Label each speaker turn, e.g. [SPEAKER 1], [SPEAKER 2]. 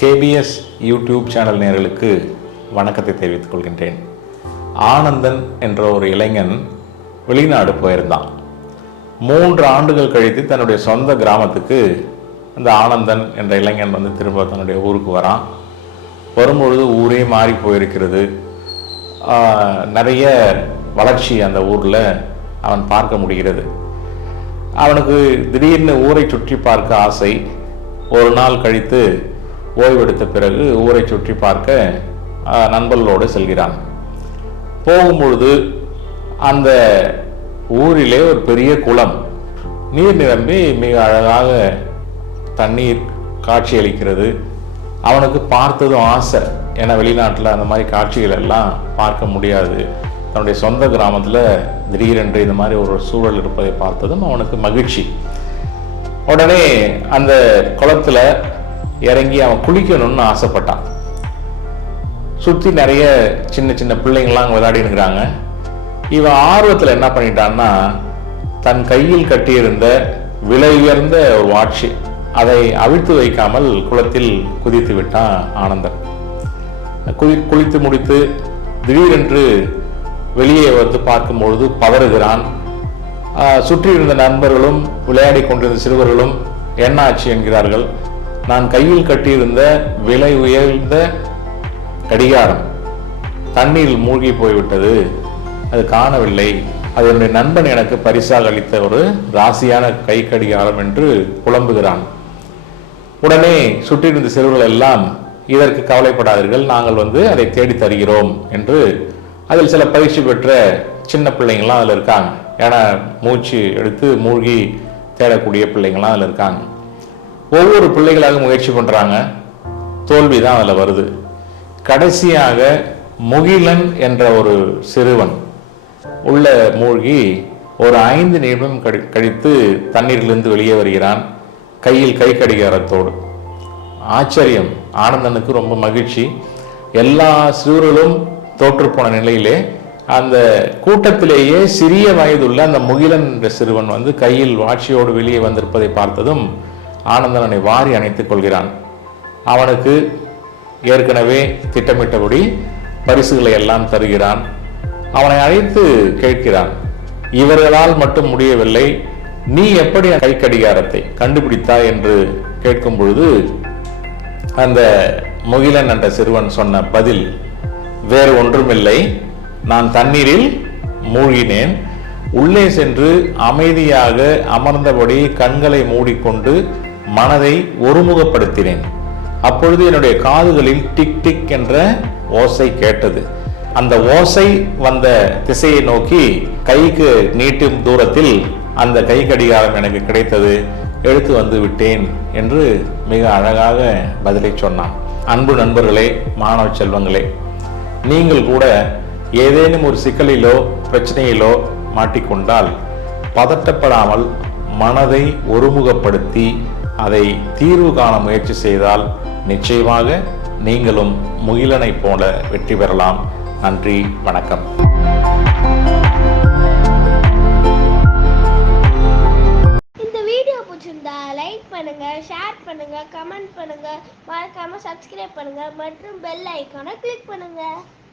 [SPEAKER 1] KBS YouTube channel நேர்களுக்கு வணக்கத்தை தெரிவித்துக் கொள்கின்றேன். ஆனந்தன் என்ற ஒரு இளைஞன் வெளிநாடு போயிருந்தான். மூன்று ஆண்டுகள் கழித்து தன்னுடைய சொந்த கிராமத்துக்கு அந்த ஆனந்தன் என்ற இளைஞன் வந்து திரும்ப தன்னுடைய ஊருக்கு வரான். வரும்பொழுது ஊரே மாறி போயிருக்கிறது. நிறைய வளர்ச்சி அந்த ஊரில் அவன் பார்க்க முடிகிறது. அவனுக்கு திடீர்னு ஊரை சுற்றி பார்க்க ஆசை. ஒரு நாள் கழித்து ஓய்வெடுத்த பிறகு ஊரை சுற்றி பார்க்க நண்பர்களோடு செல்கிறான். போகும்பொழுது அந்த ஊரிலே ஒரு பெரிய குளம். நீர் நிரம்பி மிக அழகாக தண்ணீர் காட்சியளிக்கிறது அவனுக்கு பார்த்ததும் ஆசை. ஏன்னா வெளிநாட்டில் அந்த மாதிரி காட்சிகள் எல்லாம் பார்க்க முடியாது. தன்னுடைய சொந்த கிராமத்தில் திடீரென்று இந்த மாதிரி ஒரு சூழல் இருப்பதை பார்த்ததும் அவனுக்கு மகிழ்ச்சி. உடனே அந்த குளத்தில் இறங்கி அவன் குளிக்கணும்னு ஆசைப்பட்டான். சுற்றி நிறைய சின்ன சின்ன பிள்ளைங்களாம் விளையாடினுங்கிறாங்க இவன் ஆர்வத்தில் என்ன பண்ணிட்டான்னா தன் கையில் கட்டியிருந்த விலை உயர்ந்த ஒரு வாட்சி அதை அவிழ்த்து வைக்காமல் குளத்தில் குதித்து விட்டான் ஆனந்தன். குதி குளித்து முடித்து திடீரென்று வெளியே வந்து பார்க்கும்பொழுது பதறுகிறான். ஆஹ், சுற்றி இருந்த நண்பர்களும் விளையாடி கொண்டிருந்த சிறுவர்களும் என்ன ஆச்சு என்கிறார்கள். நான் கையில் கட்டியிருந்த விலை உயர்ந்த கடிகாரம் தண்ணீரில் மூழ்கி போய்விட்டது. அது காணவில்லை. அது என்னுடைய நண்பன் எனக்கு பரிசாக அளித்த ஒரு ராசியான கை கடிகாரம் என்று புலம்புகிறான். உடனே சுற்றியிருந்த சிறுவர்கள் எல்லாம் இதற்கு கவலைப்படாதீர்கள் நாங்கள் வந்து அதை தேடி தருகிறோம் என்று அதில் சில பயிற்சி பெற்ற சின்ன பிள்ளைங்கள்லாம் அதில் இருக்காங்க. ஏன்னா மூச்சு எடுத்து மூழ்கி தேடக்கூடிய பிள்ளைங்கள்லாம் அதில் இருக்காங்க. ஒவ்வொரு பிள்ளைகளாக முயற்சி பண்ணுறாங்க தோல்வி தான் அதில் வருது. கடைசியாக முகிலன் என்ற ஒரு சிறுவன் உள்ள மூழ்கி ஒரு ஐந்து நிமிடம் கழி கழித்து தண்ணீரிலிருந்து வெளியே வருகிறான். கையில் கை கடிகாரத்தோடு. ஆச்சரியம். ஆனந்தனுக்கு ரொம்ப மகிழ்ச்சி. எல்லா சிறுவர்களும் தோற்றுப்போன நிலையிலே அந்த கூட்டத்திலேயே சிறிய வயதுள்ள அந்த முகிலன் என்ற சிறுவன் வந்து கையில் வாட்சியோடு வெளியே வந்திருப்பதை பார்த்ததும் ஆனந்தனனை வாரி அணைத்துக் கொள்கிறான். அவனுக்கு ஏற்கனவே திட்டமிட்டபடி பரிசுகளை எல்லாம் தருகிறான். அவனை அழைத்து கேட்கிறான் இவர்களால் மட்டும் முடியவில்லை நீ எப்படி கை கடிகாரத்தை கண்டுபிடித்தாய்? என்று கேட்கும் பொழுது அந்த முகிலன் என்ற சிறுவன் சொன்ன பதில் வேறு ஒன்றுமில்லை நான் தண்ணீரில் மூழ்கினேன். உள்ளே சென்று அமைதியாக அமர்ந்தபடி கண்களை மூடிக்கொண்டு மனதை ஒருமுகப்படுத்தினேன். அப்பொழுது என்னுடைய காதுகளில் டிக் டிக் என்ற ஓசை கேட்டது. அந்த ஓசை வந்த திசையை நோக்கி கைக்கு நீட்டும் தூரத்தில் அந்த கை கடிகாரம் எனக்கு கிடைத்தது. எடுத்து வந்து விட்டேன் என்று மிக அழகாக பதிலை சொன்னான். அன்பு நண்பர்களே மாணவ செல்வங்களே நீங்கள் கூட ஏதேனும் ஒரு சிக்கலிலோ பிரச்சனையிலோ மாட்டிக்கொண்டால் பதட்டப்படாமல் மனதை ஒருமுகப்படுத்தி அதை தீர்வு காண முயற்சி செய்தால் நிச்சயமாக நீங்களும் முகிலனை போல வெற்றி பெறலாம். நன்றி வணக்கம்.
[SPEAKER 2] இந்த வீடியோ பிடிச்சிருந்தா லைக் பண்ணுங்க ஷேர் பண்ணுங்க கமெண்ட் பண்ணுங்க. மறக்காம சப்ஸ்கிரைப் பண்ணுங்க. மற்றும் பெல் ஐக்கானை கிளிக் பண்ணுங்க.